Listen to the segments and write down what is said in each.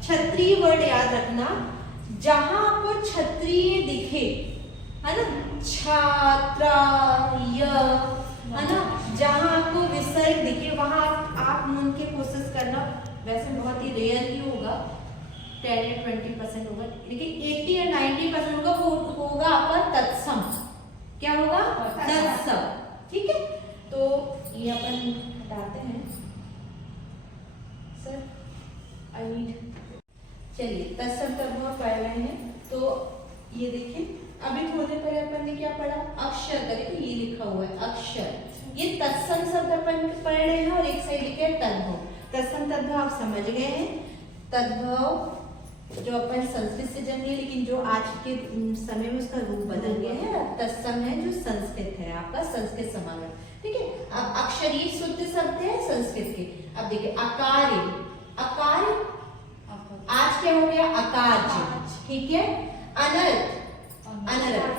क्षत्रिय word याद रखना, जहां आपको क्षत्रिय दिखे, है ना, छात्राय, है ना, जहां आपको विसर्ग दिखे वहां आप मून के कोशिश करना। वैसे बहुत ही रेयर ही होगा, 10 या 20% होगा, लेकिन 80 या 90% होगा, वो होगा आपका तत्सम। क्या होगा? तत्सम। ठीक है, तो ये अपन हटाते हैं सर, आई नीड। चलिए तत्सम तद्भव पढ़ रहे हैं, तो ये देखिए अभी थोड़े पहले अपन ने क्या पढ़ा, अक्षर करके ये लिखा हुआ है अक्षर, ये तत्सम शब्द अपन पढ़ रहे हैं, और एक साइड लिखा है तद्भव। तत्सम तद्भव आप समझ गए हैं। तद्भव जो अपन संस्कृत से जन्मे, लेकिन जो आज के समय में उसका रूप बदल गया है, तत्सम है जो संस्कृत है, आपका संस्कृत समागम। ठीक है, अब अक्षर ये शुद्ध शब्द है संस्कृत के। अब देखिए अकार्य, अकार्य आज क्या हो गया, अकार्य। ठीक है, अनर्थ, अनर्थ।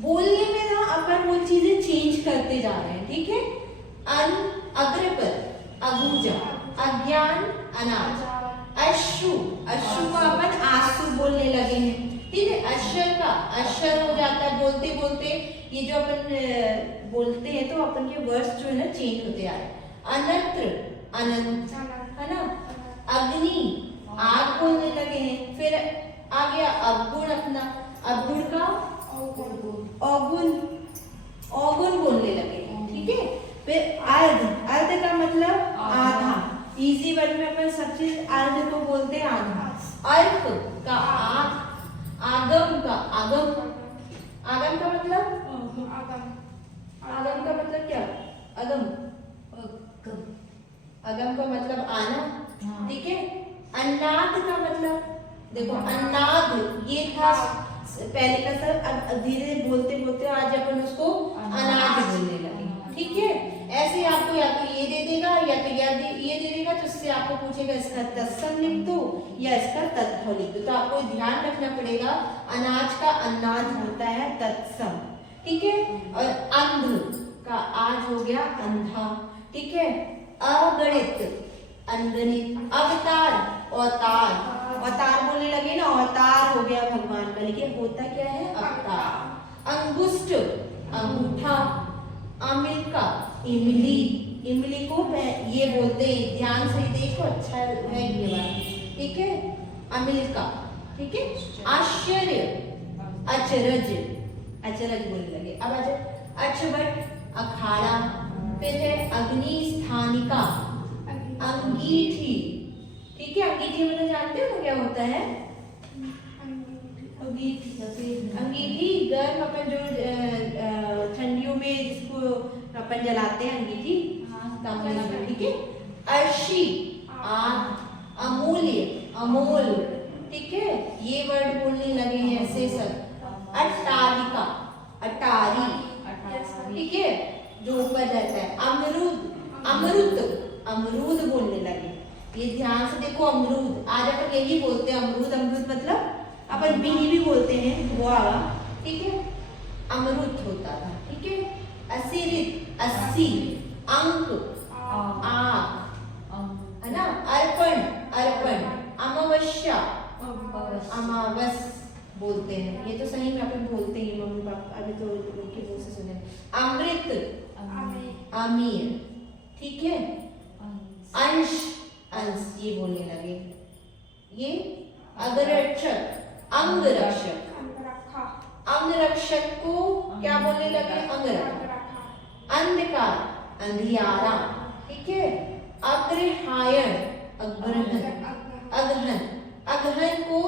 बोलने में ना अपन वो चीजें चेंज करते जा रहे हैं। ठीक है, अग्रपर, अबूजा, अज्ञान, अनाज, अश्रु, अश्रु को अपन आंसू बोलने लगे हैं। ठीक है, अक्षर का अक्षर हो जाता है बोलते बोलते, ये जो अपन बोलते हैं तो अपन के वर्ड्स जो है ना चेंज होते आ रहे हैं। अनत्र, अनंत, है ना, अग्नि, आग बोलने लगे हैं। फिर आ गया अवगुण, अपना अवगुण का अवगुण, अवगुण बोलने लगे हैं। ठीक है, फिर अर्ध, अर्ध का मतलब आधा, इजी वर्ड में अपन सब चीज अर्ध को बोलते हैं आधा। अर्क का आग, आगम का आगम, आगम का मतलब आगम का मतलब क्या, अगम, अगम का मतलब आना। ठीक है, अन्नाद का मतलब देखो, अन्नाद ये था पहले का सर, अब धीरे धीरे बोलते बोलते आज अपन उसको अनाज बोलने लगे। ठीक है, ऐसे आपको या तो ये दे देगा या तो ये दे देगा, तो उससे आपको पूछेगा इसका तत्सम लिख दो या इसका तद्भव लिख दो, तो आपको ध्यान रखना पड़ेगा अनाज का अन्नाज होता है तत्सम। ठीक है, और अंध का आज हो गया अंधा। ठीक है, अगणित, अनगणित, अवतार, अवतार, अवतार बोलने लगे ना, अवतार हो गया भगवान का, लेकिन होता क्या है अवतार। अंगुष्ठ, अंगूठा, अमेरिका, इमली, इमली को ये बोलते हैं, ध्यान से देखो, अच्छा है ये बात। ठीक है, अमेरिका। ठीक है, आश्चर्य, अचरज, अचरज बोलने लगे। अब अचबट, अखाड़ा, फिर है अग्नि स्थानिका, अंगीठी। ठीक है, अंगीठी मतलब जानते हो ना क्या होता है, अंगीठी गर्म, अपन जो ठंडियों में जिसको अपन जलाते हैं अंगीठी। ठीक है, अर्शी, आग, अमूल्य, अमोल। ठीक है, ये वर्ड बोलने लगे हैं ऐसे सब। अट्टालिका, अटारी। ठीक है, जो ऊपर रहता है। अमरूद, अमृत, अमरूद बोलने लगे। ये ध्यान से देखो, अमरूद आज अपन यही बोलते हैं, अमरूद, अमरूद मतलब अपन बिही भी बोलते हैं वो आला। ठीक है, अमरूद होता था। ठीक है, असिरित, अस्सी, अंक, आग, है ना, अर्पण, अर्पण, अमावस्या, अमावस बोलते हैं। ये तो सही में अपन बोलते हैं, मम्मी पापा अभी तो उनके मुंह से सुने। अमृत, अमीर। ठीक है, अंश, अंश ये बोलने लगे। ये अग्ररक्षक, अंगरक्षक, अंगरक्षक को क्या बोलने लगे, अंगरक्षक। अंधकार, अंधियारा। ठीक है, अग्रहायण, अग्रहण, अगहन, अगहन को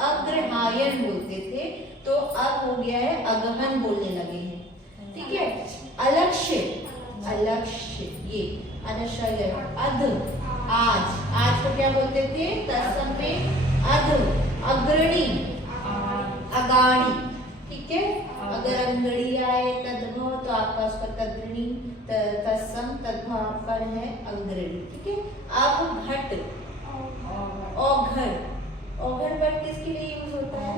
अग्रहायण बोलते थे, तो अब हो गया है अगहन बोलने लगे हैं। ठीक है, अलक्ष्य, अलक्ष्य, ये अनशय, अध, आज, आज को क्या बोलते थे तत्सम में, अध, अग्रणी, अगाड़ी। ठीक है, अगर अंगड़ी आए तद्भव तो आपका उसका तद्गणी, तत्सम तद्भव पर है अग्रणी। ठीक है, अब घट, औघड़, औघड़ वर्ड किसके लिए यूज होता है,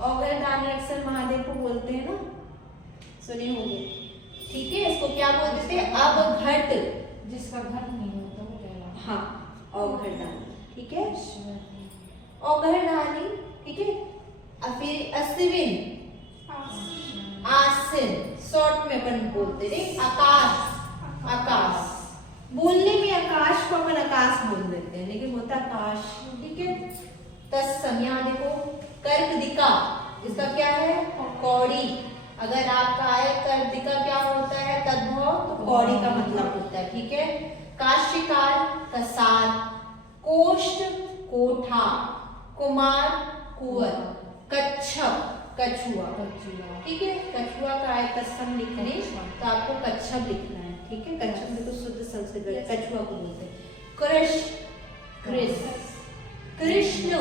औघड़ दानी अक्सर महादेव को बोलते हैं ना, सुने होंगे। ठीक है, इसको क्या बोलते थे, अब घट, जिसका घर नहीं हाँ, औघड़दानी, ठीक है, औघड़दानी, ठीक है। और फिर अश्विन, आसिन, शॉर्ट में अपन बोलते थे, आकाश, आकाश, बोलने में आकाश को अपन आकाश बोल देते हैं, लेकिन होता आकाश, ठीक है। तत्सम, यहाँ देखो, कर्कदिका, इसका क्या है, कौड़ी। अगर आपका आए कर्कदिका क्या होता है, तद्भव, तो कौड़ी का मतलब होता है, ठीक है। काशिकार, कसार, कोष्ठ, कोठा, कुमार, कुंवर, कच्छप, कछुआ, ठीक है। कछुआ का आय तत्सम लिखने तो आपको कच्छप लिखना है, ठीक है। कच्छप में तो शुद्ध संस्कृत में कछुआ को बोलते हैं। कृष्ण,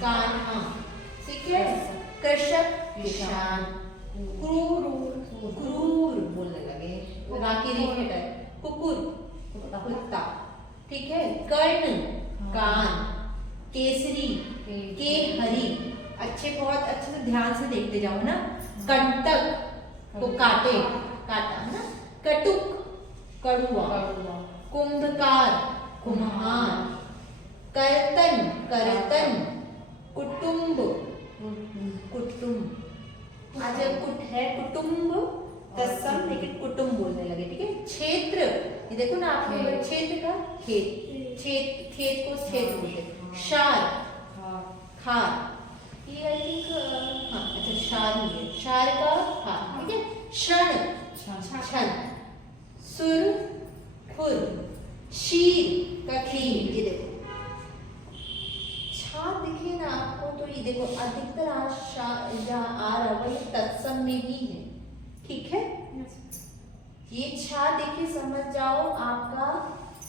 कान्हा, ठीक है। कृषक, किसान, क्रूर बोलने लगे, कुकुर, कुत्ता, ठीक है। कर्ण, कान, केसरी, केहरी, बहुत अच्छे से ध्यान से देखते जाओ ना। कंटक, तो काटे, काटा है ना। कटुक, कड़ुआ, कुंभकार, कुम्हार, कर्तन, कर्तन, कुटुंब, आज कुट है कुटुंब तत्सम, लेकिन कुटुंब बोलने लगे, ठीक है। क्षेत्र, ये देखो ना आप लोग, क्षेत्र का खेत, खेत को क्षेत्र बोलते हैं। शार, खार, ये आई थिंक, हाँ अच्छा शार ही है, शार का खार, ठीक है। क्षण, क्षण, सुर, खुर, शीर का खीर, ये देखो छा दिखे ना आपको, तो ये देखो अधिकतर आज जहाँ आ रहा है ये तत्सम में ही है, ठीक है। ये छा देखे समझ जाओ आपका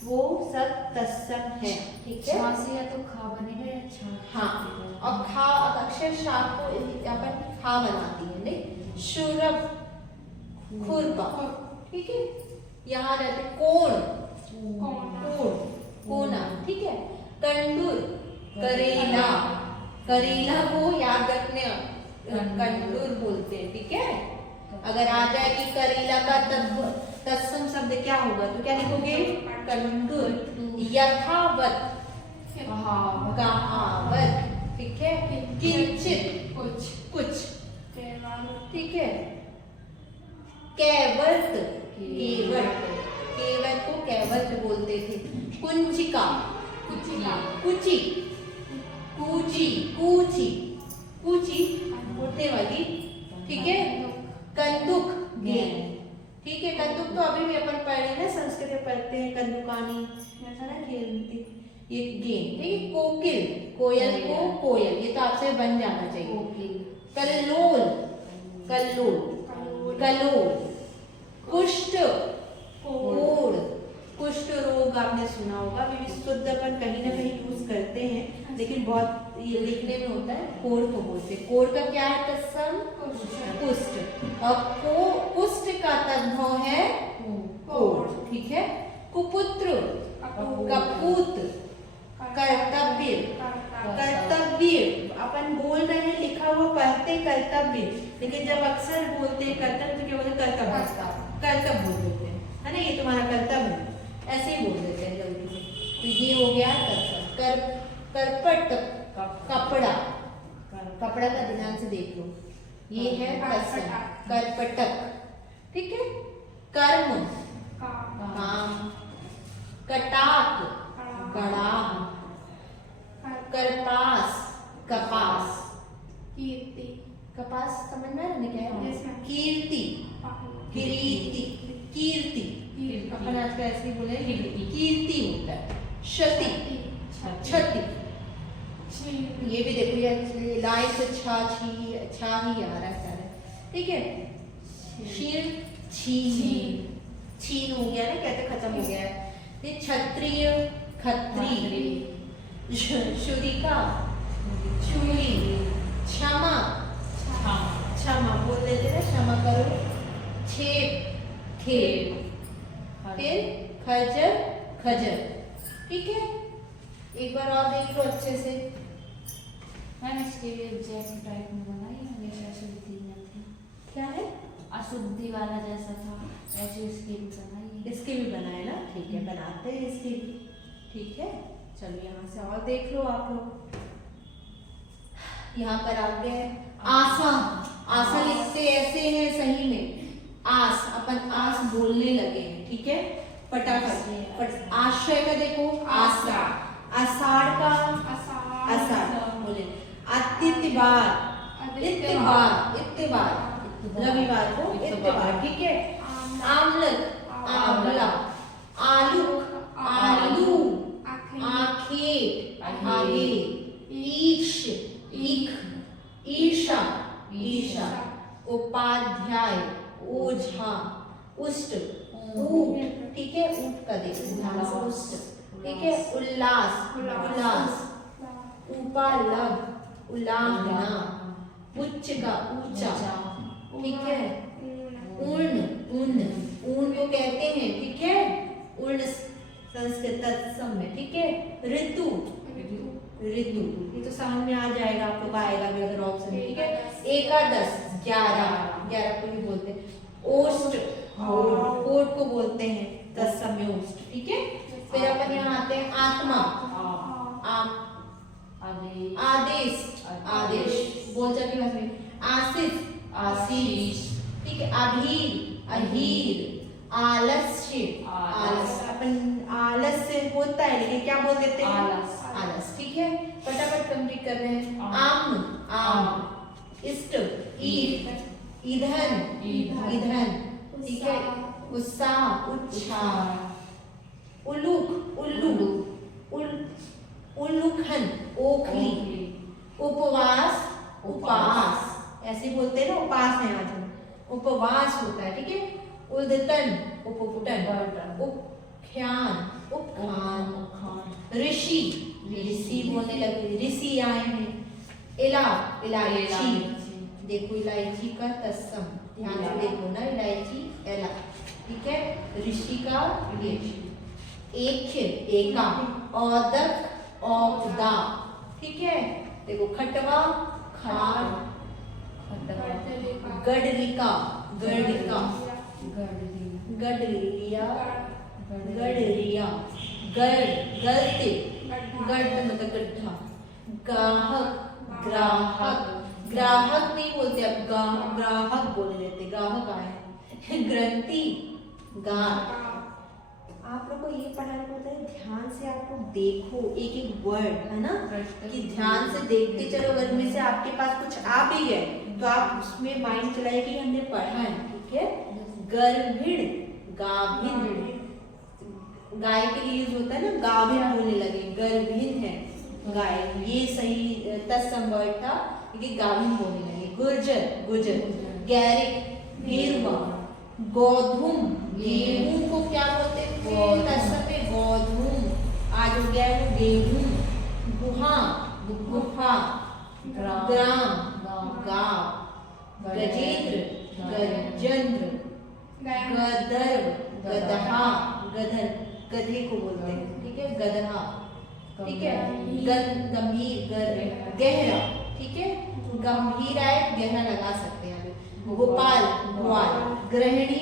वो सब तत्सम है, ठीक है। छा से या तो खा बनेगा या छा, हाँ, और खा अक्षर शा को अपन खा बनाती है, नहीं। शुरभ, खुरपा, ठीक है। यहाँ रहते कोण, कोना, ठीक है। कंडूर, करेला, करेला को याद रखने कंडूर बोलते हैं, ठीक है। अगर आ जाए कि करेला का तत्सम शब्द क्या होगा तो क्या लिखोगे, कंडूर। यथावत, कहावत, ठीक है। किंचित, कुछ, ठीक है। कैवर्त, केवट, केवट को कैवर्त बोलते थे। कुंचिका, कुची, कूची, कूची, कूची उठने वाली, ठीक है। कंदुक, गेंद, ठीक है। कंदुक तो अभी भी अपन पढ़ रहे हैं, संस्कृत में पढ़ते हैं, कंदुकानी, ऐसा ना खेलती, ये गेंद, ठीक है। कोकिल, कोयल को कोयल, ये तो आपसे बन जाना चाहिए। कल्लोल, कल्लोल, कलोल, कुष्ठ, कोढ़, कुष्ठ रोग आपने सुना होगा, अभी भी शुद्ध अपन कहीं ना कहीं यूज करते हैं, लेकिन बहुत ये लिखने में होता है कोढ़ को बोलते हैं। कोढ़ का क्या है तत्सम, कुष्ठ, और कुष्ठ का तद्भव है कोढ़, ठीक है। कुपुत्र, कपूत, कर्तव्य, कर्तव्य अपन बोल रहे हैं, लिखा हुआ पढ़ते कर्तव्य, लेकिन जब अक्सर बोलते हैं कर्तव्य तो क्या बोलते हैं, कर्तव्य, कर्तव्य बोल देते हैं, है ना। ये तुम्हारा कर्तव्य है, ऐसे ही बोल देते हैं जल्दी से। तो ये हो गया कर्तव्य। करपट, कपड़ा, कपड़ा का ध्यान से देख लो, ये है तत्सम, करपटक, ठीक है। कर्म, काम, कटाक, कड़ाह, करपास, कपास, कीर्ति, कपास समझ में आ रहा है क्या है। Yes, ma'am. कीर्ति, कीर्ति, कीर्ति, अपन आज का ऐसे ही बोले कीर्ति होता है। क्षति, क्षति, ये भी देखो ये लाइन से छा ही आ रहा है सारा, ठीक है। शीर, छीन, छीन हो गया ना, कहते खत्म हो गया है। ये क्षत्रिय, खत्री, शुरिका, छुरी, क्षमा, क्षमा बोल देते ना, क्षमा करो। छेप, खेप, फिर खजर, खजर, ठीक है। एक बार और देख लो अच्छे से। मैम इसके लिए जैसे टाइप में बनाई, हमेशा अशुद्धि में थी, क्या है, अशुद्धि वाला जैसा था, ऐसे इसके भी बनाई, इसके भी बनाए ना, ठीक है, बनाते हैं इसके भी। ठीक है, चलो यहाँ से और देख लो आप लोग। यहाँ पर आ गए आशा। आशा लिखते ऐसे हैं सही में, आस, अपन आस बोलने लगे हैं, ठीक है, फटाफट। आश्रय का देखो आशा, आषाढ़ का आषाढ़ बोले, आदित्यवार, इत्तेवार, रविवार को इत्तेवार, ठीक है। आमलक, आंवला, आलूक, आलू, आखेट, आगे, ईश, ईख, ईशा, ईशा, उपाध्याय, ओझा, उष्ट, ऊट, ठीक है, ऊट का देखो ध्यान से, उष्ट, ठीक है। उल्लास, उल्लास, उपालभ, उलाहना, उच्च का ऊंचा, ठीक है। ऊर्ण, ऊर्ण, ऊर्ण को कहते हैं, ठीक है, ऊर्ण संस्कृत तत्सम में, ठीक है। ऋतु, ऋतु, ये तो समझ में आ जाएगा आप लोग, आएगा भी अगर ऑप्शन, ठीक है। एकादश, 11 को भी बोलते हैं। ओष्ट, होठ को बोलते हैं तत्सम में ओष्ट, ठीक है। फिर अपन यहाँ आते हैं आत्मा, आदेश, आदेश बोलचाल की भाषा में। आशीष, आशीष, ठीक है। अभीर, अहीर, आलस्य, आलस, अपन आलस्य होता है लेकिन क्या बोल देते हैं, आलस, ठीक है। फटाफट कंप्लीट कर रहे हैं। आम, आम, इष्ट, ईद, ईंधन, ईंधन, ठीक है। उत्साह, उत्साह, उल्लूक, उल्लू, उल्लूखन, ओखली, उपवास, उपास, ऐसे बोलते हैं ना, उपास है आज हम, उपवास होता है, ठीक है। उद्दतन, उपपुटन, उपख्यान, उपखान, ऋषि, ऋषि बोलने लगे, ऋषि आए हैं। इलायची, देखो इलायची का तत्सम ध्यान से देखो ना, इलायची, एला, ठीक है। ऋषि का एख्य, एका, औदक, औपदा, ठीक है। देखो खटवा, खार, गडरिका, गडरिका, गडरिया, गडरिया, गलते, गड मतलब गड्ढा। गाहक, ग्राहक, ग्राहक नहीं बोलते अब, ग्राहक बोल देते, ग्राहक आए। ग्रंथि, गार। आप लोग को ये पढ़ाना पड़ता है, ध्यान से आप लोग देखो एक एक वर्ड, है ना, कि ध्यान से देखते चलो। अगर में से आपके पास कुछ आ भी गए तो आप उसमें माइंड चलाइए कि हमने पढ़ा है, ठीक है। गर्भिण, गाभिन, गाय के लिए यूज होता है ना, गाभिन बोलने लगे, गर्भिन है गाय, ये सही तत्सम वर्ड था, क्योंकि गाभिन बोलने लगे। गुर्जर, गुजर, गैरिक, गेरुआ, गोधूम, गेहूं को क्या बोलते थे तत्सम में, गोधूम, आज हो गया वो गेहूं। गुहा, गुफा, ग्राम, गांव, गजेंद्र, गजेंद्र, गदर्भ, गदहा, गधर, गधे को बोलते हैं, ठीक है, गदहा, ठीक है। गंभीर, गहरा, ठीक है, गंभीर आए गहरा लगा सकते हैं। गोपाल, ग्वाल, गृहिणी,